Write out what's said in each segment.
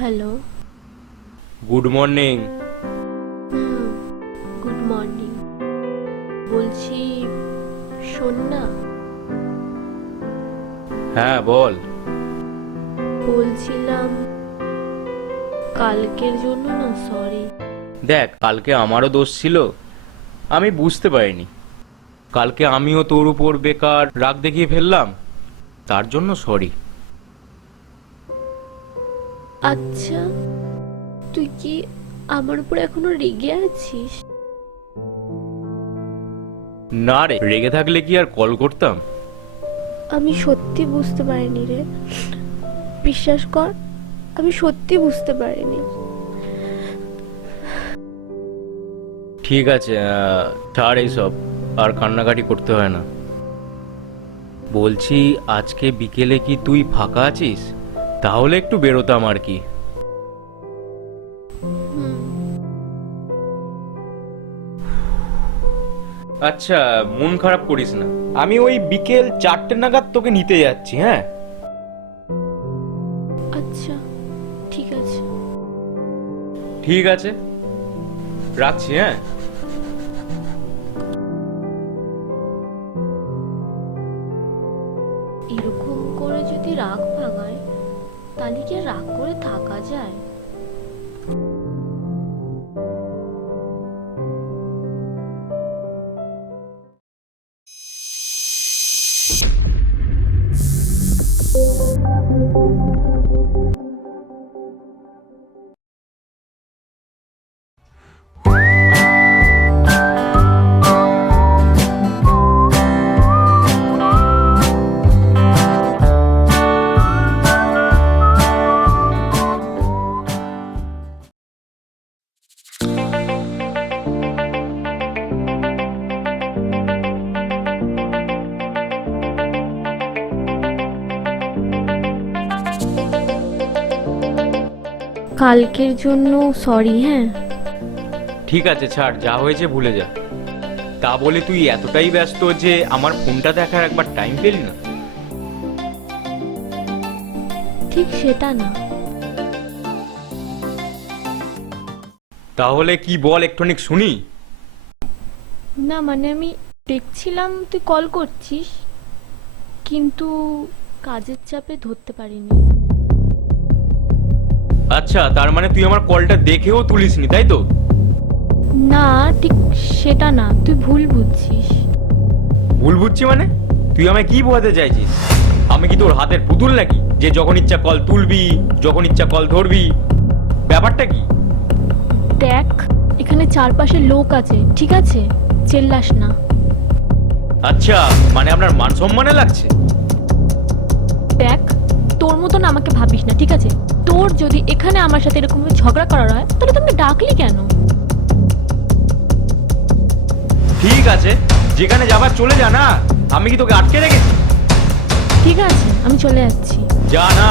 Hello. Good morning. Good morning. বলছি, শোন না। হ্যাঁ বল। বলছিলাম, কালকের জন্য না সরি। দেখ, কালকে আমারও দোষ ছিল, আমি বুঝতে পারিনি। কালকে আমিও তোর উপর বেকার রাগ দেখিয়ে ফেললাম, তার জন্য সরি। আচ্ছা, তুই কি আমার উপর এখনো রেগে আছিস? না রে, রেগে থাকলে কি আর কল করতাম? আমি সত্যি বুঝতে পারিনি রে, বিশ্বাস কর, আমি সত্যি বুঝতে পারিনি। ঠিক আছে, ছাড় এইসব, আর কান্নাকাটি করতে হয় না। বলছি, আজকে বিকেলে কি তুই ফাঁকা আছিস? তাহলে একটু বেরোতাম আর কি। আচ্ছা, মন খারাপ করিস না, আমি ওই বিকেল 4টে নাগাদ তোকে নিতে যাচ্ছি। হ্যাঁ আচ্ছা, ঠিক আছে। ঠিক আছে, রাখছি। হ্যাঁ, এরকম করে যদি রাগ ভাঙায়, তাহলে কি আর রাগ করে থাকা যায়? কালকের জন্য সরি। হ্যাঁ, ঠিক আছে, ছাড়, যা হয়েছে ভুলে যা। তা বলে তুই এতটাই ব্যস্ত যে আমার ফোনটা দেখার একবার টাইম পেলি না? ঠিক সেটা না। তাহলে কি বল, একটুখানি শুনি। না মানে আমি দেখছিলাম তুই কল করছিস, কিন্তু কাজের চাপে ধরতে পারিনি। আচ্ছা, তার মানে তুই আমার কলটা দেখেও তুলিসনি, তাই তো? না, ঠিক সেটা না, তুই ভুল বুঝছিস। ভুল বুঝছি মানে? তুই আমায় কি বোঝাতে চাইছিস? আমি কি তোর হাতের পুতুল নাকি, যে যখন ইচ্ছা কল তুলবি, যখন ইচ্ছা কল ধরবি? ব্যাপারটা কি? দেখ, এখানে চারপাশে লোক আছে, ঠিক আছে? চেল্লাস না। আচ্ছা, মানে আপনার মান সম্মানে লাগছে? দেখ, তোর মতন আমাকে ভাবিস না, ঠিক আছে? তোর যদি এখানে আমার সাথে এরকম ঝগড়া করার হয়, তাহলে তুমি ডাকলি কেন? ঠিক আছে, যেখানে যাবার চলে যা না, আমি কি তোকে আটকে রেখেছি? ঠিক আছে, আমি চলে যাচ্ছি। যা না।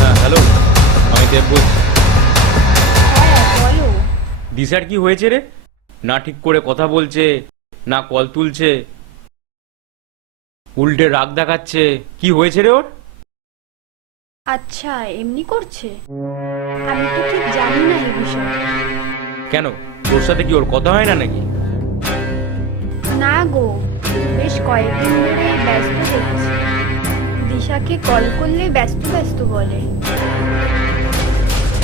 হ্যাঁ হ্যালো, আমি দেব বলছি। হ্যাঁ বলো। দিশার কি হয়েছে রে? না ঠিক করে কথা বলছে, না কল তুলছে, উল্টে রাগ দেখাচ্ছে। কি হয়েছে রে ওর? আচ্ছা, এমনি করছে? আমি তো ঠিক জানি না এই বিষয়ে। কেন, তোর সাথে কি ওর কথা হয় না নাকি? না গো, বেশ কয়েকদিন ধরে ব্যস্ত দেখছি। দিশাকে কল করলে ব্যস্ত ব্যস্ত বলে।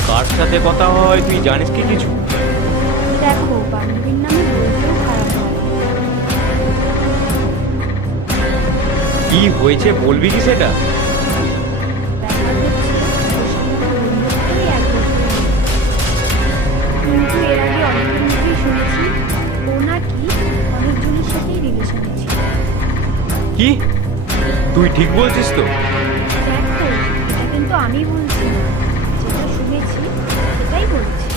কার সাথে কথা হয় তুই জানিস কি কিছু? দেখো, বান্ধবীর নামে বলতেও খারাপ হয়। কি হয়েছে বলবি কি সেটা? দেখা হচ্ছে ওর সঙ্গে বন্ধুত্বই 1 বছর হলো। কিন্তু এর আগে অনেকের মুখেই শুনেছি ও নাকি অনেকজনের সাথেই রিলেশনে ছিল। কি? তুই ঠিক বলছিস তো? দেখো, এটা কিন্তু আমি বলছি না, যেটা শুনেছি সেটাই বলছি।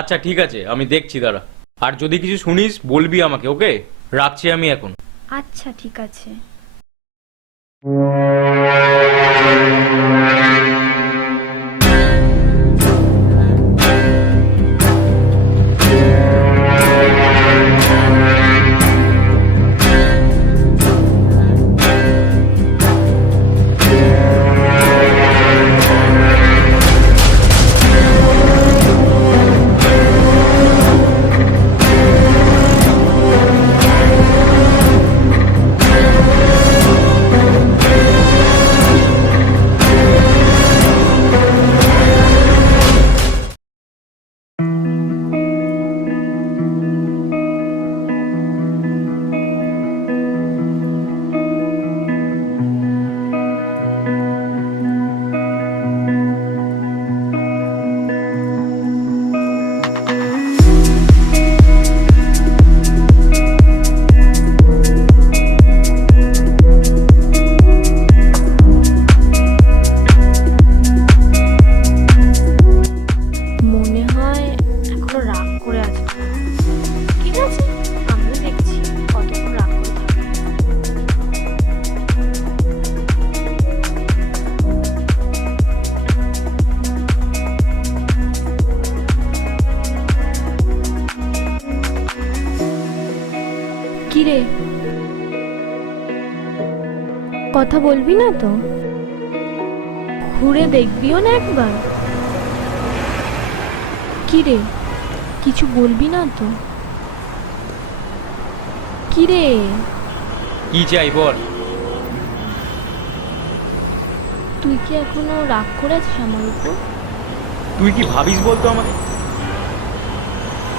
আচ্ছা ঠিক আছে, আমি দেখছি দাঁড়া। আর যদি কিছু শুনিস বলবি আমাকে, ওকে? রাখছি আমি এখন। আচ্ছা ঠিক আছে। মনে হয় এখনো রাগ করে আছে। ঠিক আছে, আমিও দেখছি কতক্ষণ রাগ করে থাকে। কি রে, কথা বলবি না তো? ঘুরে দেখবিও না একবার? কি রে, কিছু বলবি না তো? কি রে? কি চাই বল। তুই কি এখনো রাগ করে আছিস আমার উপর? তুই কি ভাবিস বলতো আমাকে?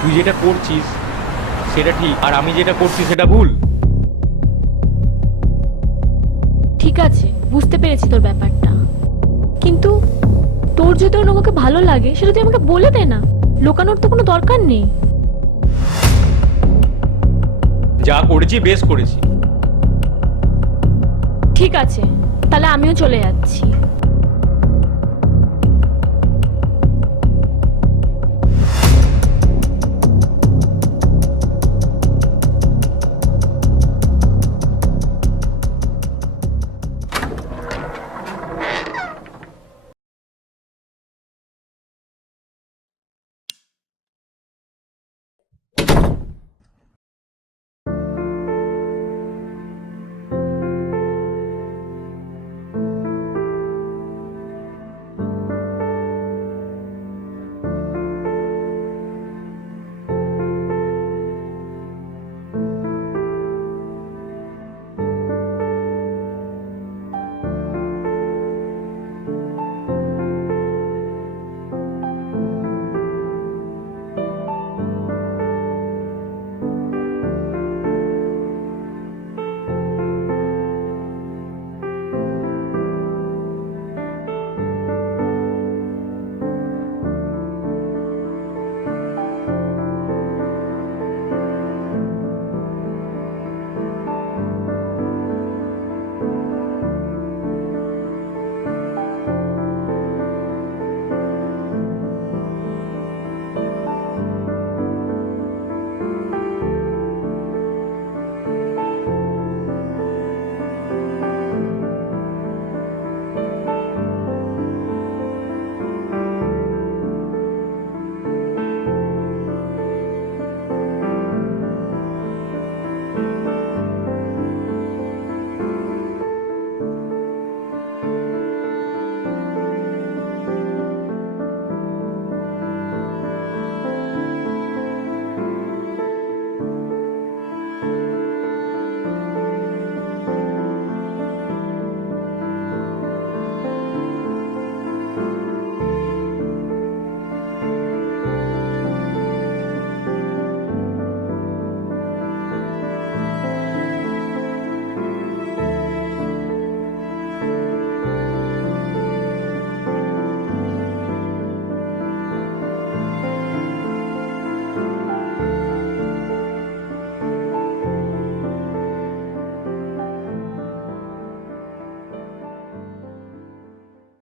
তুই যেটা করছিস সেটা ঠিক, আর আমি যেটা করছি সেটা ভুল। ঠিক আছে, বুঝতে পেরেছি তোর ব্যাপারটা, কিন্তু তোর যদি অন্য কাউকে ভালো লাগে সেটা তুই আমাকে বলে দে না, লুকানোর তো কোনো দরকার নেই। যা করেছি বেশ করেছি। ঠিক আছে, তাহলে আমিও চলে যাচ্ছি।